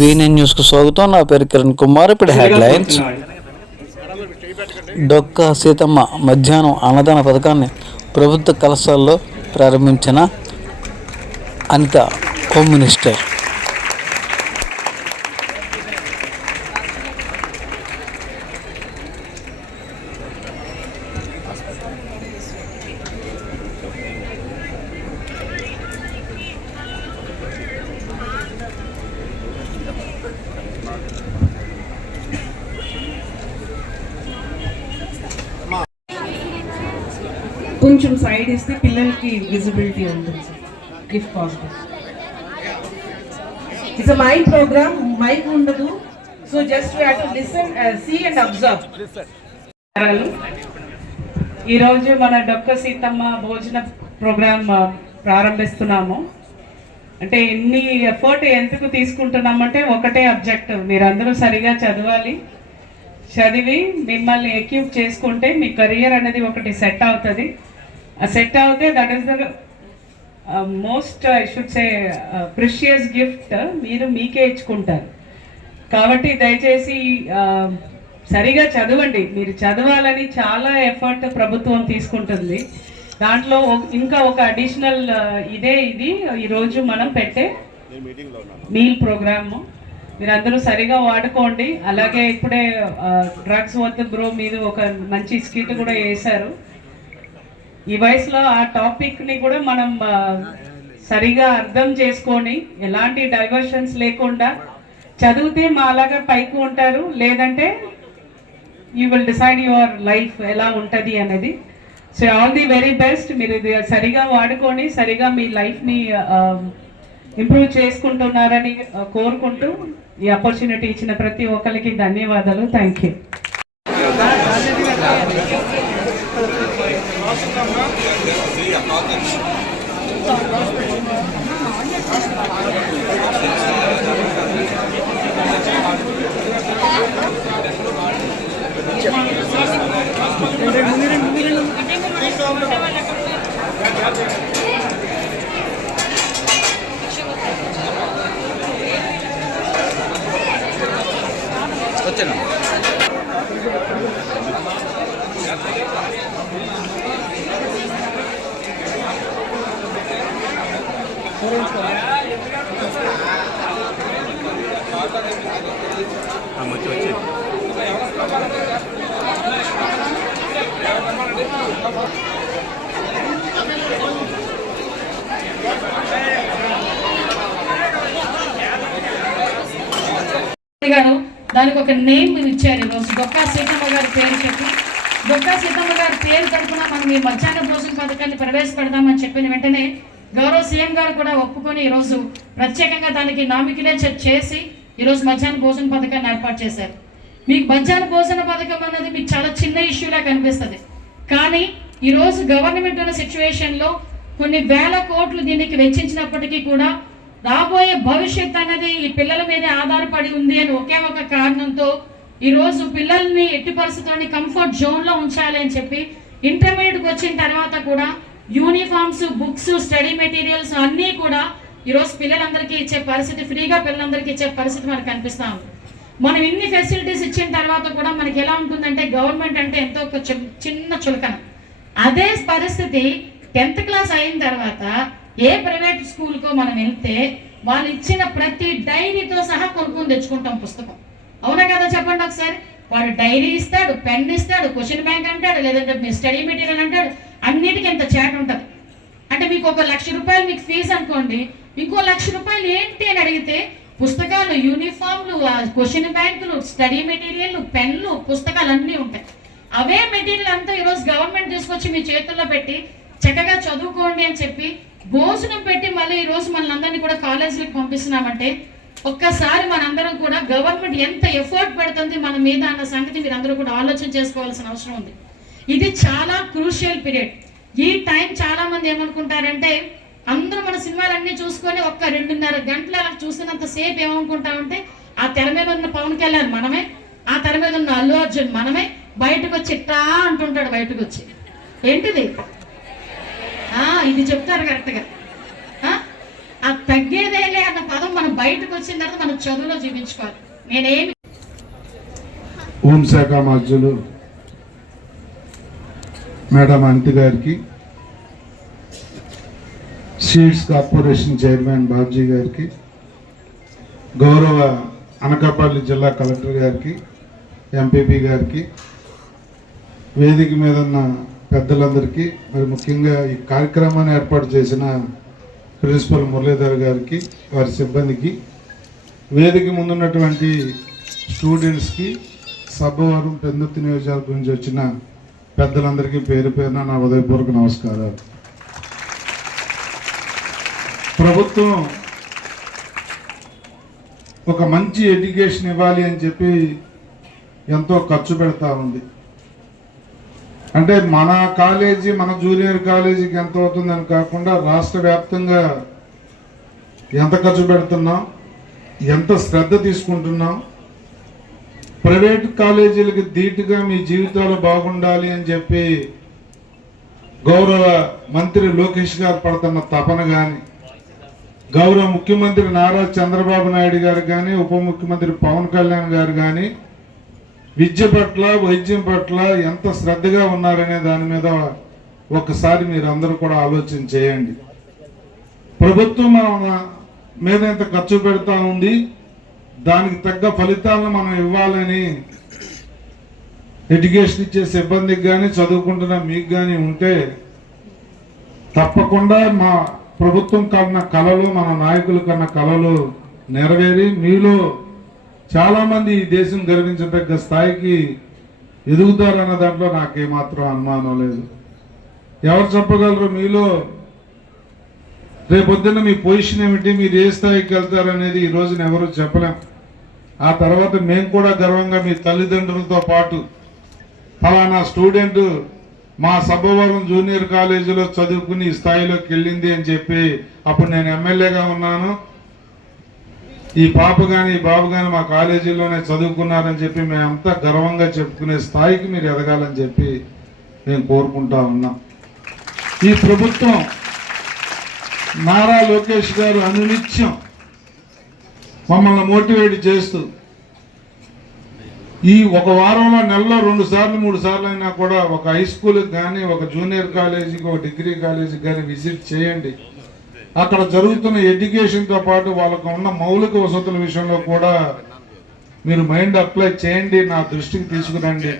వీఎన్ఎన్ న్యూస్కు స్వాగతం. నా పేరు కిరణ్ కుమార్. ఇప్పుడు హెడ్లైన్స్. డొక్కా సీతమ్మ మధ్యాహ్నం అన్నదాన పథకాన్ని ప్రభుత్వ కళాశాలలో ప్రారంభించిన అనిత, హోమ్ మినిస్టర్. కొంచెం సైడ్ ఇస్తే పిల్లలకి విజిబిలిటీ ఉంటుంది sir. If possible. It's mind program, mike ఉండదు. So just you have to listen, see and observe. ఈరోజు మన డొక్క సీతమ్మ భోజన ప్రోగ్రామ్ ప్రారంభిస్తున్నాము. అంటే ఎన్ని ఎఫర్ట్ ఎందుకు తీసుకుంటున్నామంటే ఒకటే అబ్జెక్టివ్, మీరందరూ సరిగా చదవాలి. చదివి మిమ్మల్ని ఎక్విప్ చేసుకుంటే మీ కెరియర్ అనేది ఒకటి సెట్ అవుతుంది. ఆ సెట్ అవుతే that is the most I should say precious gift మీరు మీకే ఇచ్చుకుంటారు. కాబట్టి దయచేసి సరిగా చదవండి. మీరు చదవాలని చాలా ఎఫర్ట్ ప్రభుత్వం తీసుకుంటుంది. దాంట్లో ఇంకా ఒక అడిషనల్ ఇది ఈరోజు మనం పెట్టే మీల్ ప్రోగ్రాము మీరందరూ సరిగా వాడుకోండి. అలాగే ఇప్పుడే డ్రగ్స్ వద్దు బ్రో మీద ఒక మంచి స్కిట్ కూడా వేశారు. ఈ వయసులో ఆ టాపిక్ని కూడా మనం సరిగా అర్థం చేసుకొని ఎలాంటి డైవర్షన్స్ లేకుండా చదివితే మా అలాగా పైకి ఉంటారు, లేదంటే you will decide your life ఎలా ఉంటుంది అనేది. So all the very best. మీరు ఇది సరిగా వాడుకొని సరిగా మీ లైఫ్ని ఇంప్రూవ్ చేసుకుంటున్నారని కోరుకుంటూ ఈ ఆపర్చునిటీ ఇచ్చిన ప్రతి ఒక్కరికి ధన్యవాదాలు. Thank you. గారు దానికి ఒక నేమ్ ఇచ్చారు ఈరోజు. డొక్కా సీతమ్మ గారి పేరు చెప్పి, డొక్కా సీతమ్మ గారి పేరు తరఫున మనం ఈ మధ్యాహ్న భోజన పథకాన్ని ప్రవేశపెడదామని చెప్పిన వెంటనే గౌరవ సీఎం గారు కూడా ఒప్పుకొని ఈరోజు ప్రత్యేకంగా దానికి నామినేషన్ చేసి ఈరోజు మధ్యాహ్న భోజన పథకాన్ని ఏర్పాటు చేశారు. మీకు మధ్యాహ్న భోజన పథకం అన్నది మీకు చాలా చిన్న ఇష్యూలా కనిపిస్తుంది, కానీ ఈరోజు గవర్నమెంట్ ఉన్న సిచ్యువేషన్లో కొన్ని వేల కోట్లు దీనికి వెచ్చించినప్పటికీ కూడా రాబోయే భవిష్యత్ అనేది ఈ పిల్లల మీద ఆధారపడి ఉంది అని ఒకే ఒక కారణంతో ఈరోజు పిల్లల్ని ఎట్టి పరిస్థితుల్లోని కంఫర్ట్ జోన్లో ఉంచాలి అని చెప్పి ఇంటర్మీడియట్కి వచ్చిన తర్వాత కూడా యూనిఫామ్స్, బుక్స్, స్టడీ మెటీరియల్స్ అన్నీ కూడా ఈరోజు పిల్లలందరికీ ఇచ్చే పరిస్థితి, ఫ్రీగా పిల్లలందరికీ ఇచ్చే పరిస్థితి మనకు కనిపిస్తా ఉంది. మనం ఇన్ని ఫెసిలిటీస్ ఇచ్చిన తర్వాత కూడా మనకి ఎలా ఉంటుందంటే గవర్నమెంట్ అంటే ఎంతో ఒక చిన్న చులకన. అదే పరిస్థితి 10th క్లాస్ అయిన తర్వాత ఏ ప్రైవేట్ స్కూల్కో మనం వెళ్తే వాళ్ళు ఇచ్చిన ప్రతి డైరీతో సహా కొనుక్కొని తెచ్చుకుంటాం పుస్తకం. అవునా కదా చెప్పండి ఒకసారి. వాడు డైరీ ఇస్తాడు, పెన్ ఇస్తాడు, క్వశ్చన్ బ్యాంక్ అంటాడు, లేదంటే మీ స్టడీ మెటీరియల్ అంటాడు, అన్నిటికీ ఎంత చాట్ ఉంటుంది. అంటే మీకు ఒక 1,00,000 రూపాయలు మీకు ఫీజు అనుకోండి, ఇంకో 1,00,000 రూపాయలు ఏంటి అని అడిగితే పుస్తకాలు, యూనిఫామ్లు, క్వశ్చన్ బ్యాంకులు, స్టడీ మెటీరియల్, పెన్లు, పుస్తకాలు అన్నీ ఉంటాయి. అవే మెటీరియల్ అంతా ఈరోజు గవర్నమెంట్ తీసుకొచ్చి మీ చేతుల్లో పెట్టి చక్కగా చదువుకోండి అని చెప్పి భోజనం పెట్టి మళ్ళీ ఈరోజు మనందరినీ కూడా కాలేజీలకు పంపిస్తున్నామంటే ఒక్కసారి మనందరం కూడా గవర్నమెంట్ ఎంత ఎఫర్ట్ పెడుతుంది మన మీద అన్న సంగతి మీరు అందరూ కూడా ఆలోచన చేసుకోవాల్సిన అవసరం ఉంది. ఇది చాలా క్రూషియల్ పీరియడ్. ఈ టైం చాలా మంది ఏమనుకుంటారంటే అందరూ మన సినిమాలన్నీ చూసుకొని ఒక్క 2.5 గంటలు అలా చూస్తున్నంత సేపు ఏమనుకుంటామంటే ఆ తెర మీద ఉన్న పవన్ కళ్యాణ్ మనమే, ఆ తెర మీద అర్జున్ మనమే బయటకు వచ్చి ఇట్టా అంటుంటాడు. బయటకు వచ్చి ఏంటిది ఇది చెప్తారు కరెక్ట్గా. ఆ తగ్గేదేలే అన్న పదం మనం బయటకు వచ్చిన తర్వాత మనం చదువులో చూపించుకోవాలి. నేనేమి హోంశాఖ మంత్రులు మేడం అనిత గారికి, సీడ్స్ కార్పొరేషన్ చైర్మన్ బాబ్జీ గారికి, గౌరవ అనకాపల్లి జిల్లా కలెక్టర్ గారికి, ఎంపీపీ గారికి, వేదిక మీద ఉన్న పెద్దలందరికీ, మరి ముఖ్యంగా ఈ కార్యక్రమాన్ని ఏర్పాటు చేసిన ప్రిన్సిపల్ మురళీధర్ గారికి, వారి సిబ్బందికి, వేదిక ముందున్నటువంటి స్టూడెంట్స్కి, సభవరం పెందుర్తి నియోజకవర్గం నుంచి వచ్చిన పెద్దలందరికీ పేరు పేరున నా ఉదయపూర్వక నమస్కారాలు. ప్రభుత్వం ఒక మంచి ఎడ్యుకేషన్ ఇవ్వాలి అని చెప్పి ఎంతో ఖర్చు పెడతా ఉంది. అంటే మన కాలేజీ, మన జూనియర్ కాలేజీకి ఎంత అవుతుందని కాకుండా రాష్ట్ర వ్యాప్తంగా ఎంత ఖర్చు పెడుతున్నాం, ఎంత శ్రద్ధ తీసుకుంటున్నాం, ప్రైవేట్ కాలేజీలకు ధీటుగా మీ జీవితాలు బాగుండాలి అని చెప్పి గౌరవ మంత్రి లోకేష్ గారు పడుతున్న తపన కానీ, గౌరవ ముఖ్యమంత్రి నారా చంద్రబాబు నాయుడు గారు కానీ, ఉప ముఖ్యమంత్రి పవన్ కళ్యాణ్ గారు కానీ విద్య పట్ల, వైద్యం పట్ల ఎంత శ్రద్ధగా ఉన్నారనే దాని మీద ఒకసారి మీరు అందరూ కూడా ఆలోచన చేయండి. ప్రభుత్వం మన మీద ఎంత ఖర్చు పెడతా ఉంది, దానికి తగ్గ ఫలితాలను మనం ఇవ్వాలని ఎడ్యుకేషన్ ఇచ్చే సిబ్బందికి కానీ, చదువుకుంటున్న మీకు కానీ ఉంటే తప్పకుండా మా ప్రభుత్వం కన్నా కళలు, మన నాయకుల కన్నా కళలు నెరవేరి మీలో చాలా మంది ఈ దేశం గర్వించదగ్గ స్థాయికి ఎదుగుతారన్న దాంట్లో నాకేమాత్రం అనుమానం లేదు. ఎవరు చెప్పగలరు మీలో రేపొద్దున మీ పొజిషన్ ఏమిటి, మీరు ఏ స్థాయికి వెళ్తారనేది ఈ రోజున ఎవరు చెప్పలేం. ఆ తర్వాత మేము కూడా గర్వంగా మీ తల్లిదండ్రులతో పాటు ఫలానా స్టూడెంట్ మా సభవరం జూనియర్ కాలేజీలో చదువుకుని ఈ స్థాయిలోకి వెళ్ళింది అని చెప్పి, అప్పుడు నేను ఎమ్మెల్యేగా ఉన్నాను, ఈ పాప కానీ ఈ బాబు కానీ మా కాలేజీలోనే చదువుకున్నారని చెప్పి మేమంతా గర్వంగా చెప్పుకునే స్థాయికి మీరు ఎదగాలని చెప్పి మేము కోరుకుంటా ఉన్నాం. ఈ ప్రభుత్వం నారా లోకేష్ గారు అనునిత్యం మమ్మల్ని మోటివేట్ చేస్తూ ఈ ఒక వారంలో నెలలో 2 సార్లు 3 సార్లు అయినా కూడా ఒక హై స్కూల్కి కానీ, ఒక జూనియర్ కాలేజీకి, ఒక డిగ్రీ కాలేజీకి కానీ విజిట్ చేయండి. అక్కడ జరుగుతున్న ఎడ్యుకేషన్తో పాటు వాళ్ళకు ఉన్న మౌలిక వసతుల విషయంలో కూడా మీరు మైండ్ అప్లై చేయండి, నా దృష్టికి తీసుకురండి.